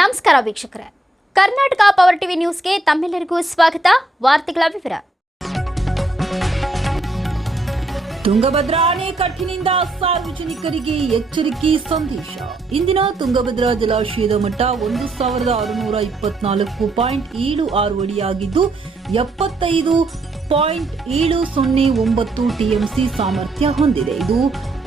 ನಮಸ್ಕಾರ ವೀಕ್ಷಕರೇ, Karnataka power TV ನ್ಯೂಸ್ಗೆ ತಮ್ಮೆಲ್ಲರಿಗೂ ಸ್ವಾಗತ. ವಾರ್ತೆಗಳ ವಿವರ. ತುಂಗಭದ್ರಾ ಅಣೆಕಟ್ಟಿನಿಂದ ಸಾರ್ವಜನಿಕರಿಗೆ ಎಚ್ಚರಿಕೆ ಸಂದೇಶ. ಇಂದಿನ ತುಂಗಭದ್ರಾ ಜಲಾಶಯದ ಮಟ್ಟ 1624.76 ಅಡಿಯಾಗಿದ್ದು 75.709 ಟಿಎಂಸಿ ಸಾಮರ್ಥ್ಯ ಹೊಂದಿದೆ. ಇದು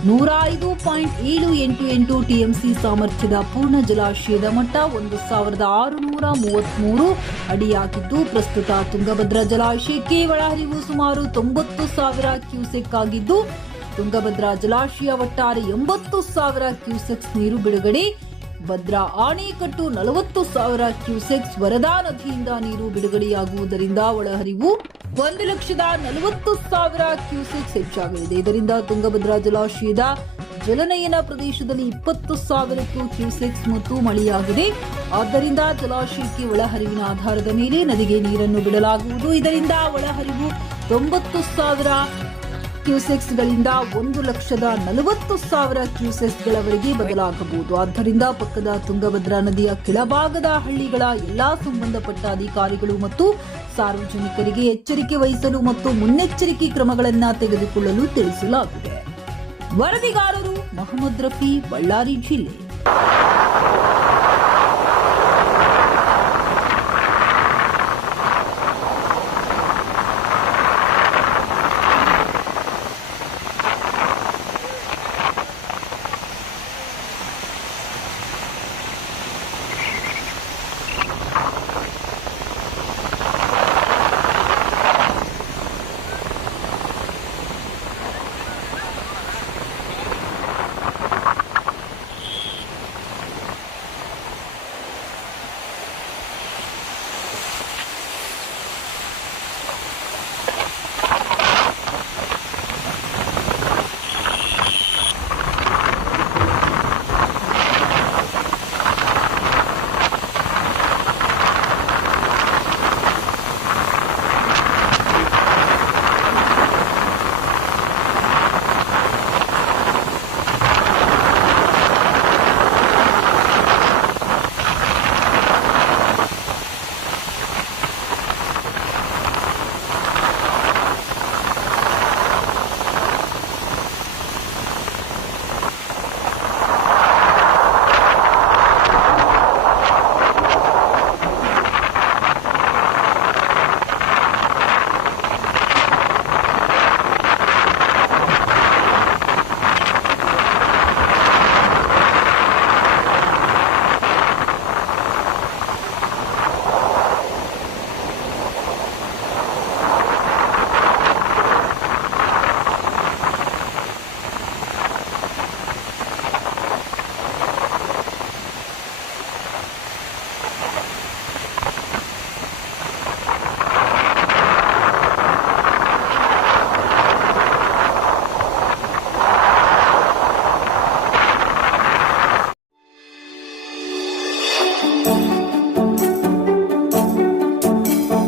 105.788 ಟಿಎಂಸಿ ಸಾಮರ್ಥ್ಯದ ಪೂರ್ಣ ಜಲಾಶಯದ ಮಟ್ಟ 1633 ಅಡಿಯಾಗಿದ್ದು, ಪ್ರಸ್ತುತ ತುಂಗಭದ್ರಾ ಜಲಾಶಯಕ್ಕೆ ಒಳಹರಿವು ಸುಮಾರು 90,000 ಕ್ಯೂಸೆಕ್ ಆಗಿದ್ದು, ತುಂಗಭದ್ರಾ ಜಲಾಶಯ ಒಟ್ಟಾರೆ 80,000 ಕ್ಯೂಸೆಕ್ಸ್ ನೀರು ಬಿಡುಗಡೆ. ಭದ್ರಾ ಅಣೆಕಟ್ಟು 40,000 ಕ್ಯೂಸೆಕ್ಸ್ ವರದಾ ನದಿಯಿಂದ ನೀರು ಬಿಡುಗಡೆಯಾಗುವುದರಿಂದ ಒಳಹರಿವು 1,40,000 ಕ್ಯೂಸೆಕ್ಸ್ ಹೆಚ್ಚಾಗಲಿದೆ. ಇದರಿಂದ ತುಂಗಭದ್ರಾ ಜಲಾಶಯದ ಜಲನಯನ ಪ್ರದೇಶದಲ್ಲಿ 20,000 ಕ್ಯೂಸೆಕ್ಸ್ ಮತ್ತು ಮಳೆಯಾಗಿದೆ. ಆದ್ದರಿಂದ ಜಲಾಶಯಕ್ಕೆ ಒಳಹರಿವಿನ ಆಧಾರದ ಮೇಲೆ ನದಿಗೆ ನೀರನ್ನು ಬಿಡಲಾಗುವುದು. ಇದರಿಂದ ಒಳಹರಿವು 90,000 ಕ್ಯೂಸೆಕ್ಸ್ಗಳಿಂದ 1,40,000 ಕ್ಯೂಸೆಕ್ಸ್ಗಳವರೆಗೆ ಬದಲಾಗಬಹುದು. ಆದ್ದರಿಂದ ಪಕ್ಕದ ತುಂಗಭದ್ರಾ ನದಿಯ ಕೆಳಭಾಗದ ಹಳ್ಳಿಗಳ ಎಲ್ಲಾ ಸಂಬಂಧಪಟ್ಟ ಅಧಿಕಾರಿಗಳು ಮತ್ತು ಸಾರ್ವಜನಿಕರಿಗೆ ಎಚ್ಚರಿಕೆ ವಹಿಸಲು ಮತ್ತು ಮುನ್ನೆಚ್ಚರಿಕೆ ಕ್ರಮಗಳನ್ನು ತೆಗೆದುಕೊಳ್ಳಲು ತಿಳಿಸಲಾಗಿದೆ. ವರದಿಗಾರರು ಮೊಹಮ್ಮದ್ ರಫಿ, ಬಳ್ಳಾರಿ ಜಿಲ್ಲೆ.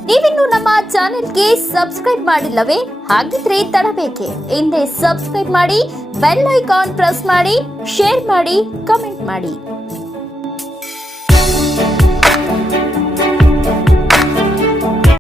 ನೀವಿನ್ನು ನಮ್ಮ ಚಾನೆಲ್ಗೆ ಸಬ್ಸ್ಕ್ರೈಬ್ ಮಾಡಿಲ್ಲವೇ? ಹಾಗಿದ್ರೆ ತಡಬೇಕೆ? ಹಿಂದೆ ಸಬ್ಸ್ಕ್ರೈಬ್ ಮಾಡಿ, ಬೆಲ್ ಐಕಾನ್ ಪ್ರೆಸ್ ಮಾಡಿ, ಶೇರ್ ಮಾಡಿ, ಕಮೆಂಟ್ ಮಾಡಿ.